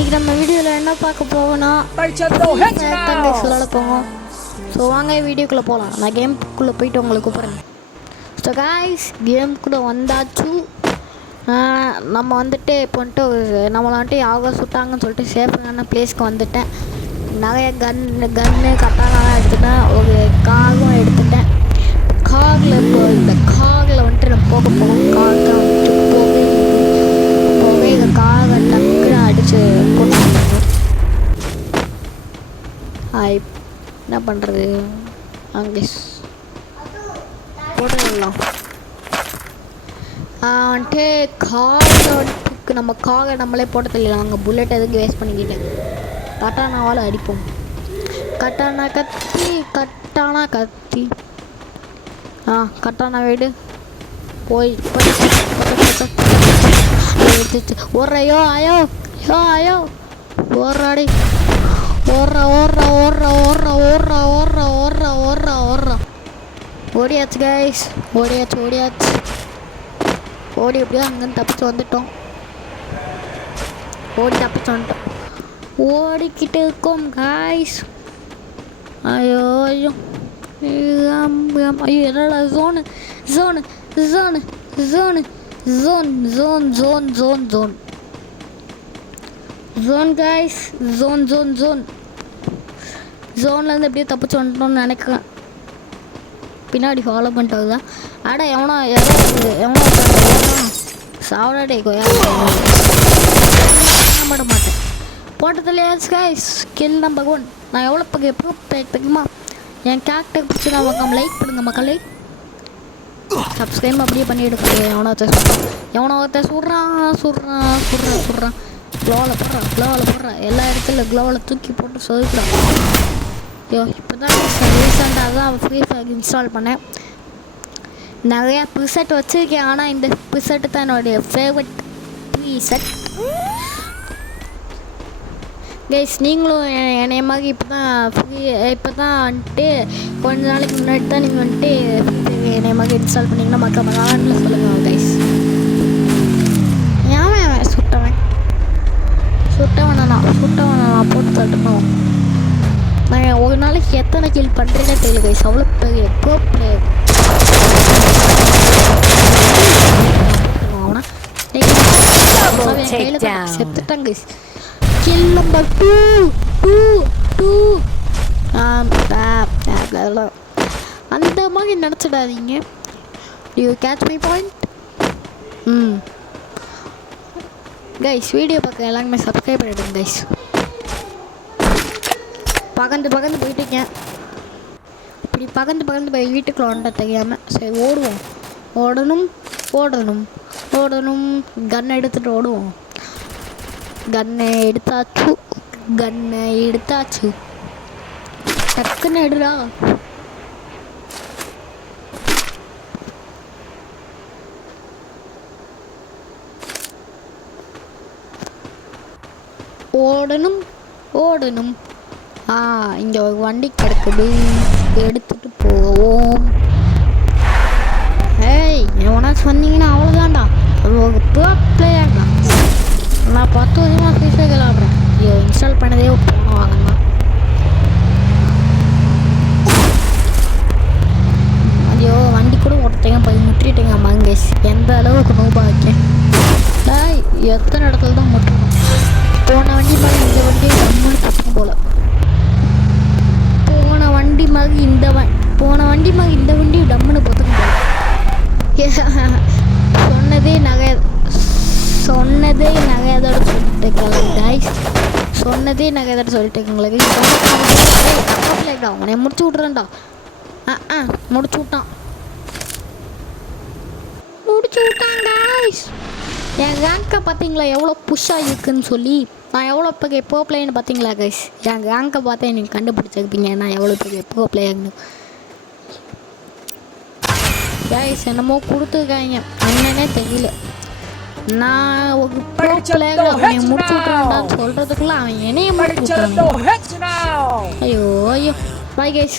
இன்னைக்கு நம்ம வீடியோவில் என்ன பார்க்க போவோம்னா தங்கை சொல்ல போவோம். ஸோ வாங்க வீடியோக்குள்ளே போகலாம். நான் கேமுக்குள்ளே போயிட்டு உங்களுக்கு கூப்பிட்றேன். ஸோ காய்ஸ் கேமுக்குள்ளே வந்தாச்சு. நம்ம வந்துட்டு இப்போ வந்துட்டு நம்மளை வந்துட்டு யாவோ சுட்டாங்கன்னு சொல்லிட்டு சேஃபான பிளேஸ்க்கு வந்துட்டேன். நிறைய கன்னு கட்டாலாம் எடுத்துட்டேன். ஒரு காகும் எடுத்துட்டேன். காகில் இப்போ இந்த காகில் வந்துட்டு நம்ம போக போவோம். காகை வந்துட்டு போக இந்த காகை டக்குன்னு அடித்து போட்டு என்ன பண்ணுறது அங்கே போட்டுடலாம். வந்துட்டு காகை வந்துட்டு நம்ம காகை நம்மளே போட்ட தெரியல. அங்கே புல்லட் எதுக்கு வேஸ்ட் பண்ணிக்கிட்டேன். கட்டானாவால் அடிப்போம். கட்டானா கத்தி கட்டானா வீடு போய் ஓடுறையோ ஐயோ யோ ஐயோ ஓடுறாடி ஓடுறா ஓடுறா ஓடுறா ஓடுறா ஓடுறா ஓடுறா ஓடுறா ஓடுறா ஓடுறா ஓடியாச்சு கைஸ் ஓடியாச்சு ஓடி எப்படியோ அங்கேருந்து தப்பிச்சு வந்துட்டோம். ஓடிக்கிட்டு இருக்கோம் கைஸ். ஐயோ ஐயோ ஐயோ என்னடா zone zone zone zone zone zone zone zone zone zone guys zone zone zone ஜோன்லேருந்து எப்படியே தப்பிச்சு வந்துட்டோம்னு நினைக்கிறேன். பின்னாடி ஃபாலோ பண்ணிட்டு தான் அட எவனோ சாவடாடே கோயா பண்ண மாட்டேன் போட்டதுலையாச்சு கைஸ் கில் நம்பர் 1. நான் எவ்வளோ எப்போ தெரியுமா என் கேரக்டர் பிடிச்சி நான் உங்கள் லைக் பண்ணுங்கள் மக்களே. சப்ஸ்கிரைப் அப்படியே பண்ணி எடுக்க எவனோ ஒருத்தர் சுடுறான் க்ளோவில் போடுறான் எல்லா இடத்துல க்ளோவில் தூக்கி போட்டு சொதுக்குறான். ஐயோ இப்போ தான் ரீசெண்டாக தான் ஃப்ரீ ஃபயர் இன்ஸ்டால் பண்ணேன். நிறையா ப்ரிசெட் வச்சுருக்கேன். ஆனால் இந்த ப்ரிசெட்டு தான் என்னுடைய ஃபேவரட் ப்ரீசெட். கைஸ் நீங்களும் என்னைய மாதிரி இப்போ தான் வந்துட்டு கொஞ்ச நாளைக்கு முன்னாடி தான் நீங்கள் வந்துட்டு என்னைய மாதிரி இன்ஸ்டால் பண்ணிங்கன்னா மக்காம சொல்லுங்கள் கைஸ். ஏன் சுட்டவன் போட்டு தட்டணும். நான் ஒரு நாளைக்கு எத்தனை கில் பண்ணுறேன்னே தெரியல கைஸ். அவ்வளோ பெரிய செத்துட்டாங்க கைஸ். Kill number 2 அந்த மாதிரி நினச்சிடாதீங்க. You catch my point. Guys video பார்க்க எல்லாருமே சப்ஸ்கிரைப் பண்ணிவிடுங்க கைஸ். பகந்து போயிட்டுங்க. இப்படி பகந்து போய் வீட்டுக்குள்ள வந்துட தெரியாமல் சரி ஓடணும் கன் எடுத்துகிட்டு ஓடுவோம். கன்னை எடுத்தாச்சு டக்குன்னு எடுடா. ஓடணும் இங்கே ஒரு வண்டி கிடக்குது எடுத்துட்டு போவோம். ஏய் எவனா சொன்னீங்கன்னா அவ்வளோதான்டா. ஒரு பிளேயர்டா. நான் 10 வருஷமாக ஃப்ரீ ஃபயர் விளாட்றேன். ஐயோ இன்ஸ்டால் பண்ணதே போனோம் வாங்கண்ணா. ஐயோ வண்டி கூட ஓட்டுட்டேங்க போய் முட்டிட்டேங்க மங்கேஷ். எந்த அளவுக்கு நோபாக இருக்கேன். எத்தனை இடத்துல தான் முட்டணும். போன வண்டி மாதிரி இந்த வண்டியை நம்மளும் சுத்தம் போல். போன வண்டி மாதிரி இந்த வண்டி டம்முன்னு பொத்துக்கும் போல. சொன்னதே நகையதோட சொல்லிட்டு உங்களுக்கு உன்னை முடிச்சு விட்றேன்டா. முடிச்சு விட்டான் கைஸ். என் ரேங்கை பார்த்தீங்களா எவ்வளோ புஷ்ஷாக இருக்குன்னு சொல்லி. நான் எவ்வளோ பெரிய ப்ரோ பிளேயர்னு பார்த்தீங்களா கைஸ். என் ரேங்கை பார்த்தா நீங்கள் கண்டுபிடிச்சிருப்பீங்க நான் எவ்வளோ பெரிய ப்ரோ பிளேயர்னு. கைஸ் என்னமோ கொடுத்துருக்காங்க என்னன்னே தெரியல. நான் ஒரு ப்ரோ பிளேயர் அவனை முடிச்சு விட்றான்னு சொல்கிறதுக்குள்ள அவன் என்னைய முடிச்சு விட்றான். ஐயோ பாய் கைஸ்.